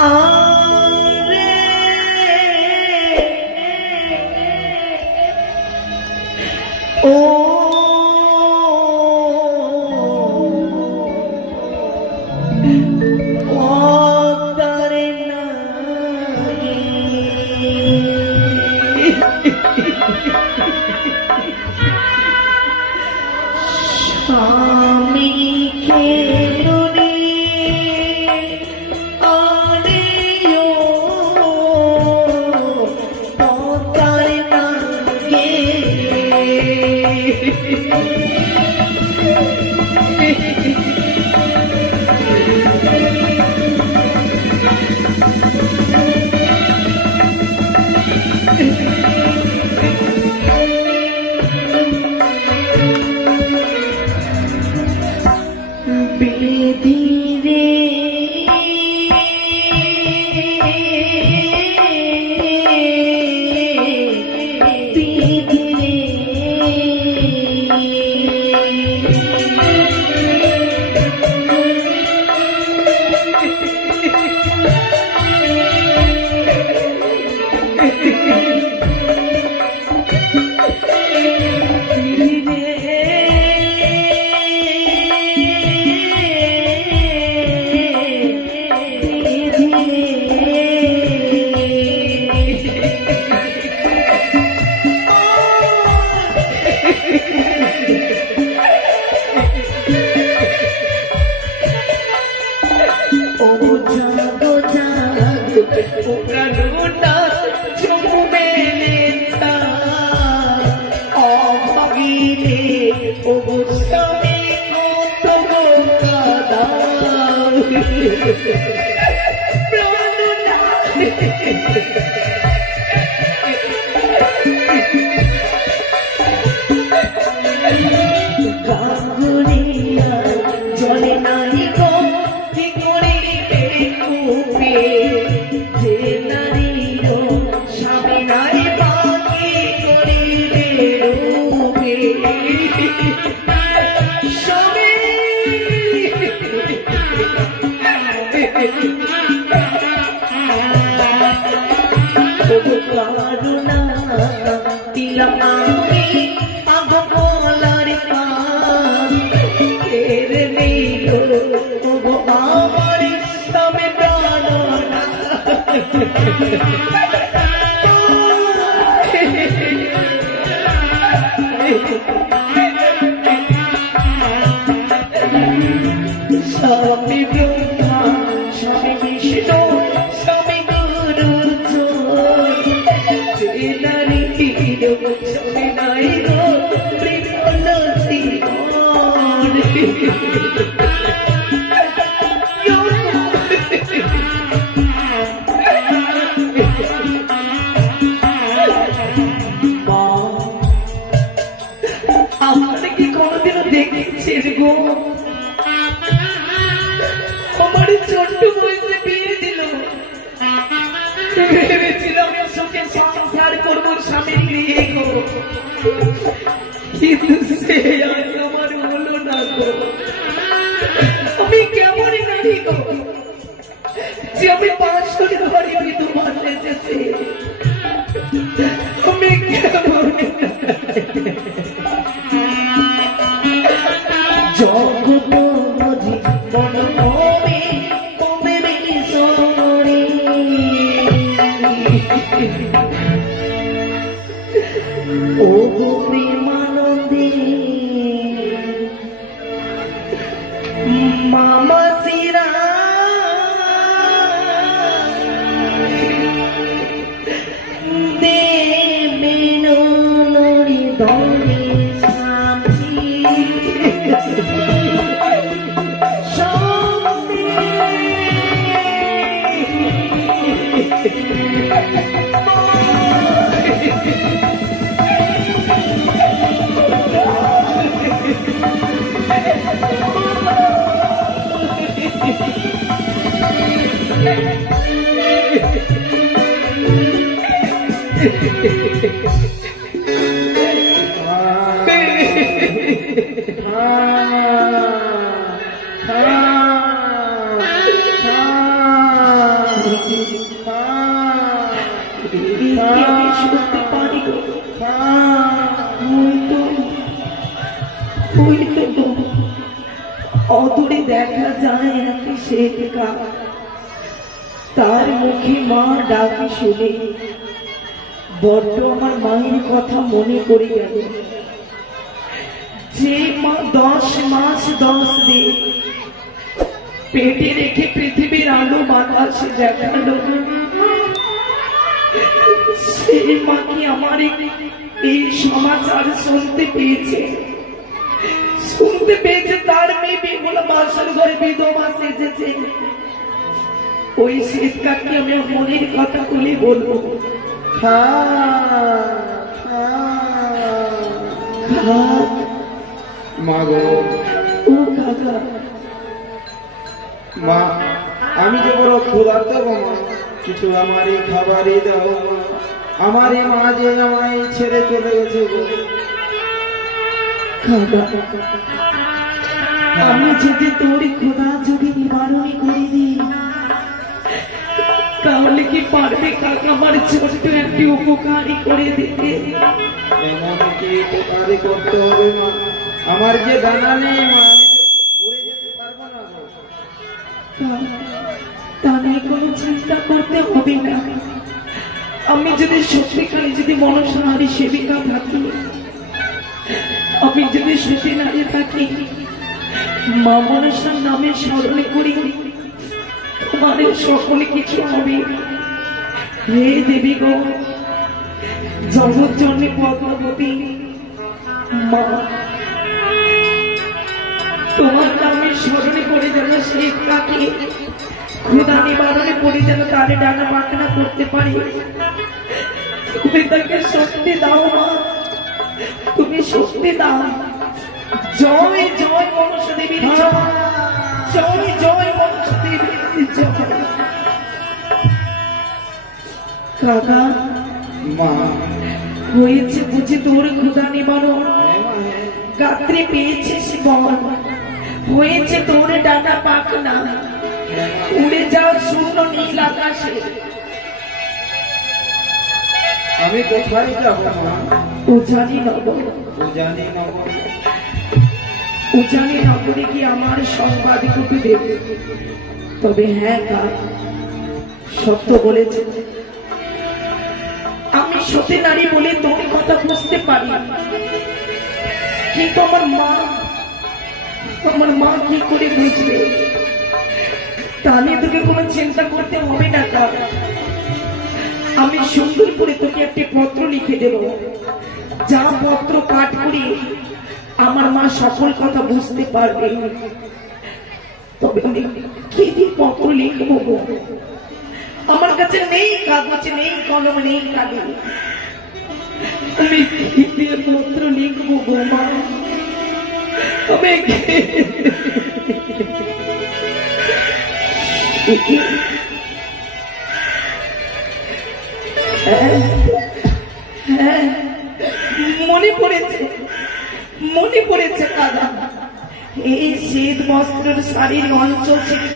আরে ও তারে নাই স্বামীকে ধীরে জলে নাই গো কি করিবে কুপে যে নারীর স্বামী নাই বাকি করিবে রূপে স্বামী কারুণা দিলাম আমি আগমলার পান এর নীল আমার স্বামী প্রাণনা স্বামী ব্রহ্মা স্বামী বিষ্ণু স্বামী গুরু স্বামী নাই গো বিমল জীবন আমার কি কোনোদিনও দেখেছেন গো আমার ছোট্ট বয়সে বিয়ে দিল ভেবেছিলাম সুখে সংসার করবো স্বামীর গৃহে গো কিন্তু সে আজ আমার হলো না গো আমি কেমন নারী গো যে আমি 5 কোটি ঘরে মৃত্যু মাসে এসেছি আমি কেমন জগত জীবন হবে হবে বিসরে ও প্রেমানন্দে মামা সিরা দেবে নরি দলে শান্তি ওই তো গো, অদূরে দেখা যায় একটি শ্বেত কাক, তার মুখে মা ডাক শুনে বড্ড আমার মায়ের কথা মনে পড়ে গেল, যে মা 10 মাস 10 দিন পেটে রেখে পৃথিবীর আলো বাতাসে দেখালো। সেই মা কি আমার এই সমাচার শুনতে পেয়েছে, তার মেয়ে বেহুলা বাসর ঘরে বিধবা সেজেছে। ওই শ্বেত কাককে আমি মনের কথা বলে বলবো, মা গো, ও কাকা, মা আমি যে বড় ক্ষুধার্ত গো মা, কিছু আমারই খাবারই দাও মা, আমারই মা যে আমায় ছেড়ে চলে গেছে গো। আমি যদি তোর খোদা যদি নিবারণ করে দিই, তাহলে কি পারবে কাকা আমার ছোট্ট একটি উপকারই করে দিতে? এমন কি উপকারই করতে হবে মা, আমার যে দানা নেই মা, আমি যে উড়ে যেতে পারবো না গো। তা নিয়ে কোনো চিন্তা করতে হবে না। আমি যদি সত্যিকারে যদি মনসাহারি সেবিকা থাকি, আমি যদি সত্যি নারী থাকি, মা মনসার নামে স্মরণে করি, তোমাদের সকলে কিছু হবে। হে দেবী গো, জগৎ জন্মে পদ্মাবতী মা, তোমার নামে স্মরণে করে যেন শ্বেত কাকে ক্ষুধা নিবারণে করে যেন তারে ডানা পাখনা করতে পারি। তুমি তাকে শক্তি দাও মা, তুমি শক্তি দাও। জয় জয় মনসা দেবীর জয়, জয় জয় মনসা দেবীর জয়। কাকা মা হয়েছে বুঝি তোর ক্ষুধা নিবারণ, গাত্রে পেয়েছিস বল, হয়েছে তোর ডানা পাখনা, উড়ে যাও শূন্য নীল আকাশে। আমি কোথায় যাবো মা? উজানি নগর, জানি না গো। উজানি নগরে কি আমার সংবাদ কপি দেবে? তবে হ্যাঁ কাক, সত্য বলেছে, আমি সতী নারী বলে তোর কথা বুঝতে পারি, কিন্তু আমার মা কি করে বুঝবে? তাহলে তোকে কোনো চিন্তা করতে হবে না কাক। আমি সুন্দর করে তোকে একটি পত্র লিখে দেব, যা পত্র পাঠ করি আমার মা সকল কথা বুঝতে পারবে। তবে আমি কি দিয়ে পত্র লিখবো গো? আমার কাছে নেই কাগজ, নেই কলম, নেই কাগজ, আমি কি দিয়ে পত্র লিখবো গো মা? আমি হ্যাঁ, মনে পড়েছে দাদা, এই শীত বস্ত্রের শাড়ির অঞ্চল থেকে